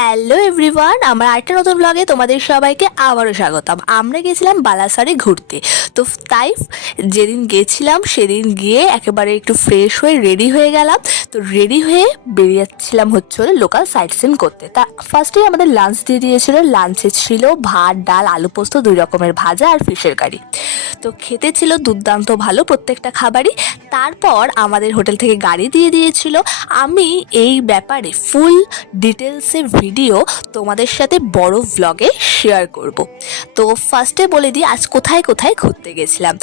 Hello everyone, আমার আরেকটা নতুন ব্লগে তোমাদের সবাইকে আবারও স্বাগতম। আমরা গেছিলাম বালাসরে ঘুরতে। তো তাই যেদিন গেছিলাম সেদিন গিয়ে একেবারে একটু ফ্রেশ হয়ে রেডি হয়ে গেলাম। তো রেডি হয়ে বেরিয়ে যাচ্ছিলাম হচ্ছে লোকাল সাইট সিন করতে। তা ফার্স্টেই আমাদের লাঞ্চ দিয়ে দিয়েছিল। লাঞ্চে ছিল ভাত, ডাল, আলু পোস্ত, 2 রকমের ভাজা আর ফিশের কারি। তো খেতে ছিল দুর্দান্ত ভালো প্রত্যেকটা খাবারই। তারপর আমাদের হোটেল থেকে গাড়ি দিয়ে দিয়েছিল। আমি এই ব্যাপারে ফুল ডিটেলসে ভিডিও তোমাদের সাথে বড় ভ্লগে শেয়ার করব। তো ফার্স্টে বলে দিই আজ কোথায় কোথায় ঘুরতে গেছিলাম।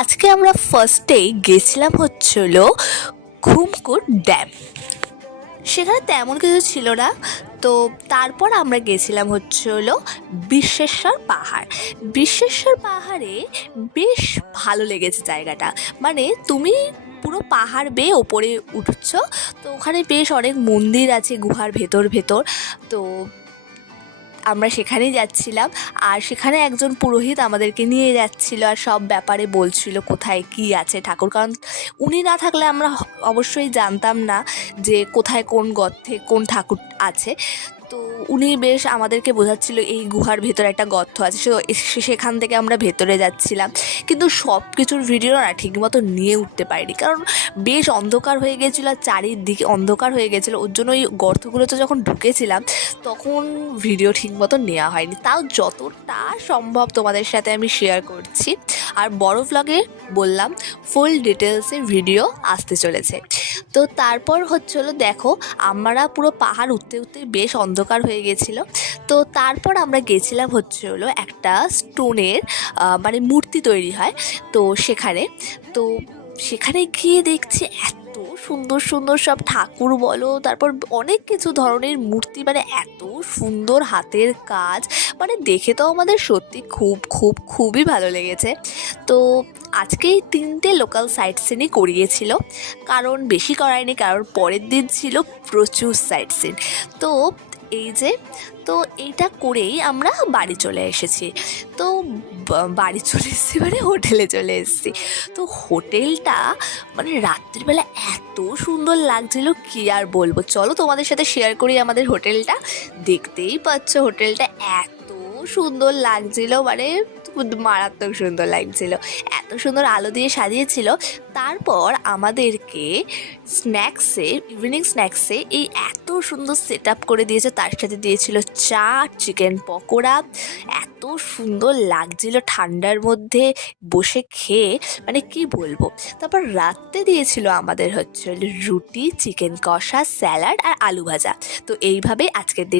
আজকে আমরা ফার্স্টেই গেছিলাম হচ্ছিল ঘুমকুট ড্যাম। সেখানে তেমন কিছু ছিল না। তো তারপর আমরা গেছিলাম হলো বিশ্বেশ্বর পাহাড়। বিশ্বেশ্বর পাহাড়ে বেশ ভালো লেগেছে জায়গাটা। মানে তুমি পুরো পাহাড় বেয়ে ওপরে উঠছ। তো ওখানে বেশ অনেক মন্দির আছে গুহার ভেতর ভেতর। তো আমরা সেখানেই যাচ্ছিলাম, আর সেখানে একজন পুরোহিত আমাদেরকে নিয়ে যাচ্ছিল আর সব ব্যাপারে বলছিল কোথায় কি আছে ঠাকুর। কারণ উনি না থাকলে আমরা অবশ্যই জানতাম না যে কোথায় কোন গর্তে কোন ঠাকুর আছে। তো উনি বেশ আমাদেরকে বোঝাচ্ছিল এই গুহার ভেতরে একটা গর্ত আছে। সেখান থেকে আমরা ভেতরে যাচ্ছিলাম, কিন্তু সব কিছুর ভিডিও না ঠিকমতো নিয়ে উঠতে পারিনি, কারণ বেশ অন্ধকার হয়ে গেছিলো আর চারিদিকে অন্ধকার হয়ে গেছিলো। ওর জন্য ওই গর্তগুলোতে যখন ঢুকেছিলাম তখন ভিডিও ঠিকমতো নেওয়া হয়নি। তাও যতটা সম্ভব তোমাদের সাথে আমি শেয়ার করছি। আর বড় ভ্লগে বললাম ফুল ডিটেলসে ভিডিও আসতে চলেছে। তো তারপর দেখো আমরা পুরো পাহাড় উঠতে উঠতে বেশ অন্ধকার হয়ে গেছিলো। তো তারপর আমরা গেছিলাম একটা স্টোনের মানে মূর্তি তৈরি হয়। তো সেখানে গিয়ে দেখছি এত সুন্দর সুন্দর সব ঠাকুর বলো, তারপর অনেক কিছু ধরনের মূর্তি, মানে এত সুন্দর হাতের কাজ, মানে দেখে তো আমাদের সত্যি খুব খুব খুবই ভালো লেগেছে। তো আজকে এই 3টে লোকাল সাইট সিনই করিয়েছিল, কারণ বেশি করায়নি, কারণ পরের দিন ছিল প্রচুর সাইট সিন। তো তো এইটা করেই আমরা বাড়ি চলে এসেছি। তো বাড়ি চলে এসেছি মানে হোটেলে চলে এসেছি। তো হোটেলটা মানে রাত্রিবেলা এত সুন্দর লাগছিল কি আর বলবো। চলো তোমাদের সাথে শেয়ার করি আমাদের হোটেলটা। দেখতেই পাচ্ছ হোটেলটা এত সুন্দর লাগছিল, মানে মারাত্মক সুন্দর লাগছিল, এত সুন্দর আলো দিয়ে সাজিয়েছিল। তারপর আমাদেরকে ইভিনিং স্ন্যাক্সে এই এত সুন্দর সেট আপ করে দিয়েছে, তার সাথে দিয়েছিল চা, চিকেন পকোড়া। এত সুন্দর লাগছিল ঠান্ডার মধ্যে বসে খেয়ে, মানে কি বলবো। তারপর রাত্রে দিয়েছিল আমাদের রুটি, চিকেন কষা, স্যালাড আর আলু ভাজা। তো এইভাবে আজকের দিন